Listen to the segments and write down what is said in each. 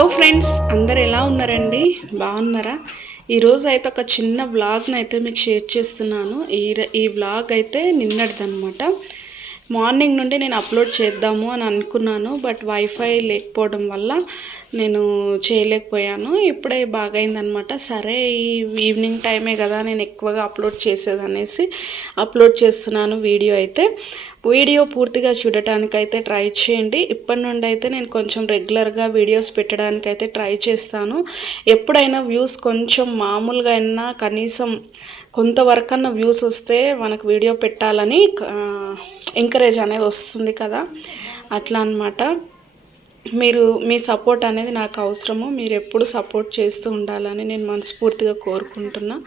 Hello friends అందరు ఎలా ఉన్నారండి? బాగున్నారా? ఈరోజు అయితే ఒక చిన్న వ్లాగ్ని అయితే మీకు షేర్ చేస్తున్నాను. ఈ ఈ వ్లాగ్ అయితే నిన్నటిదనమాట మార్నింగ్ నుండి నేను అప్లోడ్ చేద్దాము అని అనుకున్నాను బట్ వైఫై లేకపోవడం వల్ల నేను చేయలేకపోయాను. ఇప్పుడే బాగైందనమాట సరే ఈ ఈవినింగ్ టైమే కదా నేను ఎక్కువగా అప్లోడ్ చేసేదనేసి అప్లోడ్ చేస్తున్నాను వీడియో అయితే. వీడియో పూర్తిగా చూడటానికైతే ట్రై చేయండి. ఇప్పటి నుండి అయితే నేను కొంచెం రెగ్యులర్గా వీడియోస్ పెట్టడానికి అయితే ట్రై చేస్తాను. ఎప్పుడైనా వ్యూస్ కొంచెం మామూలుగా అయినా కనీసం కొంతవరకన్నా వ్యూస్ వస్తే మనకు వీడియో పెట్టాలని ఎంకరేజ్ అనేది వస్తుంది కదా. అట్లా అన్నమాట. మీరు మీ సపోర్ట్ అనేది నాకు అవసరము. మీరు ఎప్పుడు సపోర్ట్ చేస్తూ ఉండాలని నేను మనస్ఫూర్తిగా కోరుకుంటున్నా.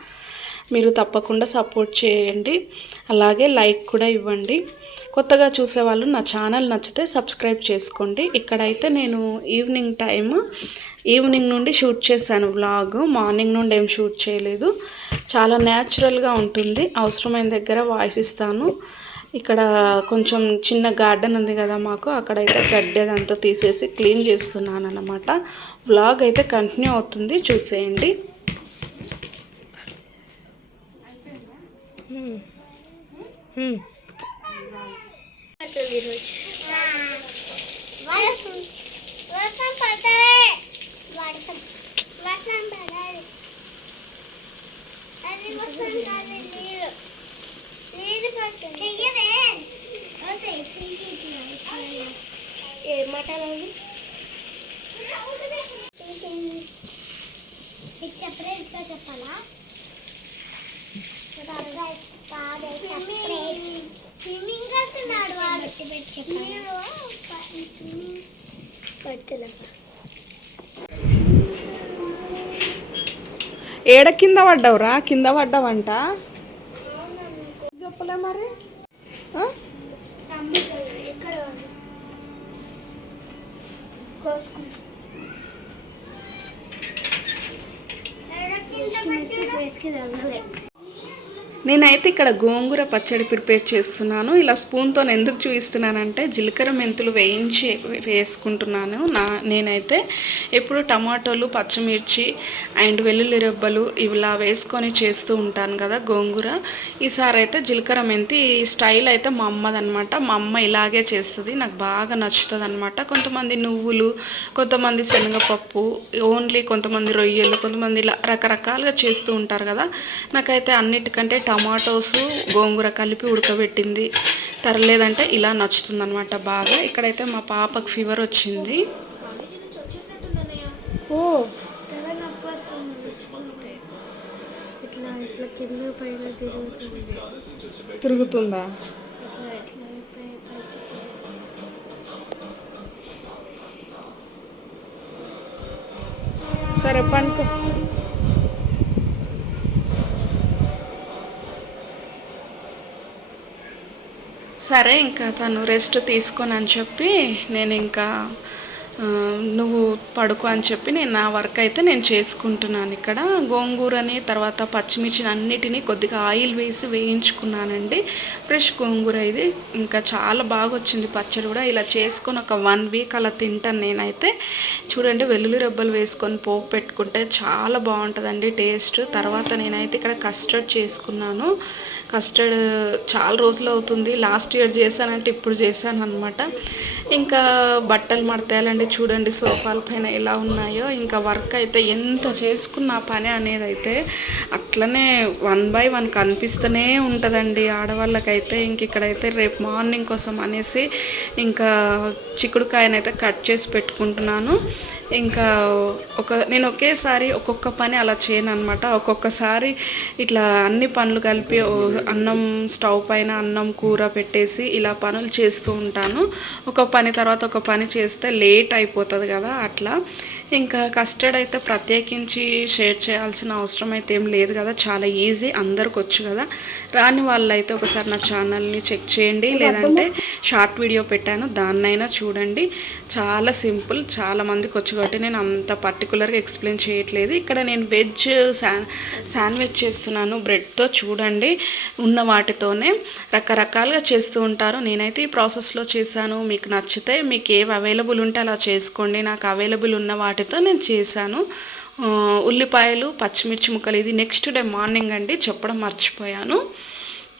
మీరు తప్పకుండా సపోర్ట్ చేయండి. అలాగే లైక్ కూడా ఇవ్వండి. కొత్తగా చూసేవాళ్ళు నా ఛానల్ నచ్చితే సబ్స్క్రైబ్ చేసుకోండి. ఇక్కడైతే నేను ఈవినింగ్ టైం ఈవినింగ్ నుండి షూట్ చేశాను వ్లాగ్. మార్నింగ్ నుండి ఏం షూట్ చేయలేదు. చాలా న్యాచురల్గా ఉంటుంది. అవసరమైన దగ్గర వాయిస్ ఇస్తాను. ఇక్కడ కొంచెం చిన్న గార్డెన్ ఉంది కదా మాకు. అక్కడైతే గడ్డి అదంతా తీసేసి క్లీన్ చేస్తున్నాను అన్నమాట వ్లాగ్ అయితే కంటిన్యూ అవుతుంది. చూసేయండి. వర్షం వర్షం పడతాయి వర్షం వర్షం పడాలి. అది వర్షం కాదు నీరు. నీరు పడుతుంది. చెయ్యదే ఓకే చెయ్యి ఏ మాట్లాడాలి చెప్పలే ఇంకా చెప్పాలా స్విమ్మింగ్ కడుతున్నాడు వాడు ఏడ కింద పడ్డావురా? కింద పడ్డావంట? చెప్పలే మరి. కోసుకుంటా నేనైతే ఇక్కడ గోంగూర పచ్చడి ప్రిపేర్ చేస్తున్నాను. ఇలా స్పూన్తో ఎందుకు చూపిస్తున్నానంటే జీలకర్ర మెంతులు వేయించి వేసుకుంటున్నాను. నా నేనైతే ఎప్పుడు టమాటోలు పచ్చిమిర్చి అండ్ వెల్లుల్లి రెబ్బలు ఇలా వేసుకొని చేస్తూ ఉంటాను కదా గోంగూర. ఈసారి అయితే జీలకర్ర మెంతి ఈ స్టైల్ అయితే మా అమ్మదనమాట మా అమ్మ ఇలాగే చేస్తుంది. నాకు బాగా నచ్చుతుంది అనమాట కొంతమంది నువ్వులు కొంతమంది శనగపప్పు ఓన్లీ కొంతమంది రొయ్యలు కొంతమంది ఇలా రకరకాలుగా చేస్తూ ఉంటారు కదా. నాకైతే అన్నిటికంటే టమాటోస్ గోంగూర కలిపి ఉడకబెట్టింది. తరలేదంటే ఇలా నచ్చుతుంది అనమాట బాగా. ఇక్కడైతే మా పాపకు ఫీవర్ వచ్చింది. ఓ. ఇట్లా ఇట్లా కింద పైన తిరుగుతుంది. సరే పండుకో. సరే ఇంకా తను రెస్ట్ తీసుకొని అని చెప్పి నేను ఇంకా నువ్వు పడుకో అని చెప్పి నేను నా వర్క్ అయితే నేను చేసుకుంటున్నాను ఇక్కడ. గోంగూరని తర్వాత పచ్చిమిర్చిని అన్నిటినీ కొద్దిగా ఆయిల్ వేసి వేయించుకున్నానండి. ఫ్రెష్ గోంగూర ఇది. ఇంకా చాలా బాగా వచ్చింది పచ్చడి కూడా. ఇలా చేసుకొని ఒక వన్ వీక్ అలా తింటాను నేనైతే. చూడండి వెల్లుల్లి రెబ్బలు వేసుకొని పోపు పెట్టుకుంటే చాలా బాగుంటుందండి టేస్ట్. తర్వాత నేనైతే ఇక్కడ కస్టర్డ్ చేసుకున్నాను. కస్టర్డ్ చాలా రోజులు అవుతుంది. లాస్ట్ ఇయర్ చేశానంటే ఇప్పుడు చేశాను అనమాట ఇంకా బట్టలు మడతాయాలండి. చూడండి సోఫాల పైన ఎలా ఉన్నాయో. ఇంకా వర్క్ అయితే ఎంత చేసుకున్న పని అనేది అయితే అట్లనే వన్ బై వన్ కనిపిస్తూనే ఉంటుందండి ఆడవాళ్ళకైతే. ఇంక ఇక్కడైతే రేపు మార్నింగ్ కోసం అనేసి ఇంకా చిక్కుడుకాయనైతే కట్ చేసి పెట్టుకుంటున్నాను. ఇంకా ఒక నేను ఒకేసారి ఒక్కొక్క పని అలా చేయను అనమాట ఒక్కొక్కసారి ఇట్లా అన్ని పనులు కలిపి అన్నం స్టవ్ పైన అన్నం కూర పెట్టేసి ఇలా పనులు చేస్తూ ఉంటాను. ఒక పని తర్వాత ఒక పని చేస్తే లేట్ అయిపోతుంది కదా అట్లా. ఇంకా కస్టర్డ్ అయితే ప్రత్యేకించి షేర్ చేయాల్సిన అవసరం అయితే ఏం లేదు కదా. చాలా ఈజీ అందరికి వచ్చు కదా. రాని వాళ్ళు అయితే ఒకసారి నా ఛానల్ని చెక్ చేయండి. లేదంటే షార్ట్ వీడియో పెట్టాను. దాన్నైనా చూడండి. చాలా సింపుల్ చాలా మందికి వచ్చు కాబట్టి నేను అంత పర్టికులర్గా ఎక్స్ప్లెయిన్ చేయట్లేదు. ఇక్కడ నేను వెజ్ శాండ్విచ్ చేస్తున్నాను. బ్రెడ్తో చూడండి. ఉన్న వాటితోనే రకరకాలుగా చేస్తూ ఉంటారు. నేనైతే ఈ ప్రాసెస్లో చేశాను. మీకు నచ్చితే మీకు ఏవి అవైలబుల్ ఉంటే అలా చేసుకోండి. నాకు అవైలబుల్ ఉన్న వాటి వాటితో నేను చేశాను. ఉల్లిపాయలు పచ్చిమిర్చి ముక్కలు ఇది నెక్స్ట్ డే మార్నింగ్ అండి చెప్పడం మర్చిపోయాను.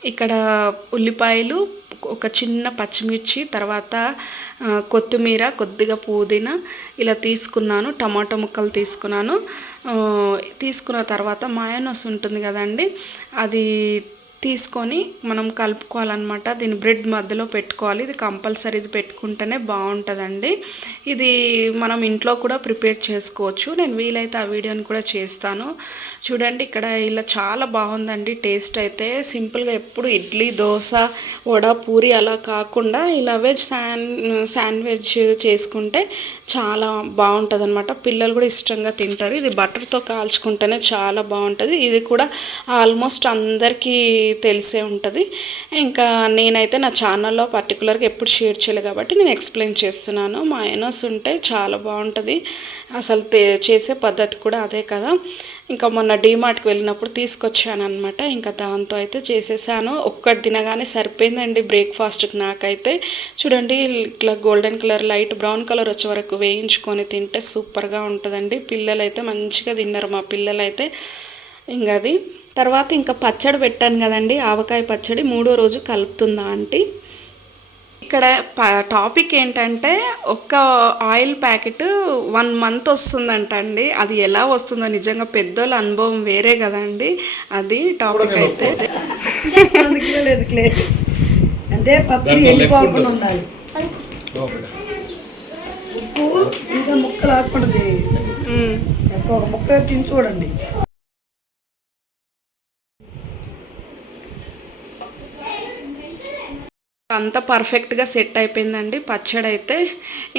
ఇక్కడ ఉల్లిపాయలు ఒక చిన్న పచ్చిమిర్చి తర్వాత కొత్తిమీర కొద్దిగా పుదీనా ఇలా తీసుకున్నాను టమాటో ముక్కలు తీసుకున్నాను. తీసుకున్న తర్వాత మాయోనస్ ఉంటుంది కదండి అది తీసుకొని మనం కలుపుకోవాలన్నమాట. దీన్ని బ్రెడ్ మధ్యలో పెట్టుకోవాలి. ఇది కంపల్సరీ ఇది పెట్టుకుంటేనే బాగుంటుందండి. ఇది మనం ఇంట్లో కూడా ప్రిపేర్ చేసుకోవచ్చు. నేను వీలైతే ఆ వీడియోని కూడా చేస్తాను. చూడండి ఇక్కడ ఇలా చాలా బాగుందండి. టేస్ట్ అయితే సింపుల్గా ఎప్పుడు ఇడ్లీ దోశ వడ పూరి అలా కాకుండా ఇలా వెజ్ శాన్ శాండ్విచ్ చేసుకుంటే చాలా బాగుంటుంది అనమాట పిల్లలు కూడా ఇష్టంగా తింటారు. ఇది బటర్తో కాల్చుకుంటేనే చాలా బాగుంటుంది. ఇది కూడా ఆల్మోస్ట్ అందరికీ తెలిసే ఉంటుంది. ఇంకా నేనైతే నా ఛానల్లో పర్టికులర్గా ఎప్పుడు షేర్ చేయలేదు కాబట్టి నేను ఎక్స్ప్లెయిన్ చేస్తున్నాను. మా ఉంటే చాలా బాగుంటుంది. అసలు చేసే పద్ధతి కూడా అదే కదా. ఇంకా మొన్న డీమార్ట్కి వెళ్ళినప్పుడు తీసుకొచ్చాను అనమాట ఇంకా దాంతో అయితే చేసేసాను. ఒక్కటి తినగానే సరిపోయిందండి బ్రేక్ఫాస్ట్కి నాకైతే. చూడండి ఇట్లా golden colour light brown colour వచ్చే వరకు వేయించుకొని తింటే సూపర్గా ఉంటుందండి. పిల్లలు అయితే మంచిగా తిన్నారు మా పిల్లలైతే. ఇంకా అది తర్వాత ఇంకా పచ్చడి పెట్టాను కదండి ఆవకాయ పచ్చడి మూడో రోజు కలుపుతుందా ఆంటీ? ఇక్కడ ప టాపిక్ ఏంటంటే ఒక్క ఆయిల్ ప్యాకెట్ వన్ మంత్ వస్తుందంట అండి. అది ఎలా వస్తుందో నిజంగా పెద్దోళ్ళ అనుభవం వేరే కదండి. అది టాపిక్ అయితే. అందుకే లేదు క్లే అంటే పచ్చడి ఎండిపోకుండా ఉండాలి. ఉప్పు ఇంకా ముక్కలు ఆకూడదు మ్మ్. ఒక ముక్క తిని చూడండి. అంతా పర్ఫెక్ట్గా సెట్ అయిపోయిందండి. పచ్చడి అయితే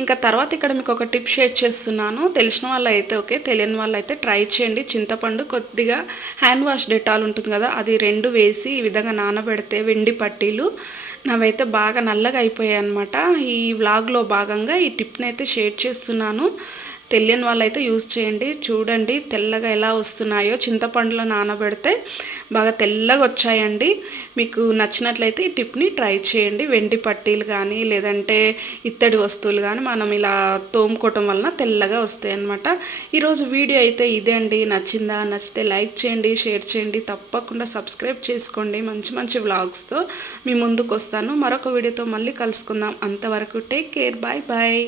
ఇంకా తర్వాత ఇక్కడ మీకు ఒక టిప్ షేర్ చేస్తున్నాను. తెలిసిన వాళ్ళు అయితే ఓకే తెలియని వాళ్ళు అయితే ట్రై చేయండి. చింతపండు కొద్దిగా హ్యాండ్ వాష్ డెటాల్ ఉంటుంది కదా అది రెండు వేసి ఈ విధంగా నానబెడితే వెండి పట్టీలు నావైతే బాగా నల్లగా అయిపోయాయి అనమాట ఈ వ్లాగ్లో భాగంగా ఈ టిప్ని అయితే షేర్ చేస్తున్నాను. తెలియని వాళ్ళైతే యూజ్ చేయండి. చూడండి తెల్లగా ఎలా వస్తున్నాయో. చింతపండులో నానబెడితే బాగా తెల్లగా వచ్చాయండి. మీకు నచ్చినట్లయితే ఈ టిప్ని ట్రై చేయండి. వెండి పట్టీలు కానీ లేదంటే ఇత్తడి వస్తువులు కానీ మనం ఇలా తోముకోవటం వలన తెల్లగా వస్తాయి అనమాట ఈరోజు వీడియో అయితే ఇదే అండి. నచ్చిందా? నచ్చితే లైక్ చేయండి షేర్ చేయండి. తప్పకుండా సబ్స్క్రైబ్ చేసుకోండి. మంచి మంచి వ్లాగ్స్తో మీ ముందుకు వస్తాను మరొక వీడియోతో మళ్ళీ కలుసుకుందాం. అంతవరకు టేక్ కేర్. Bye bye.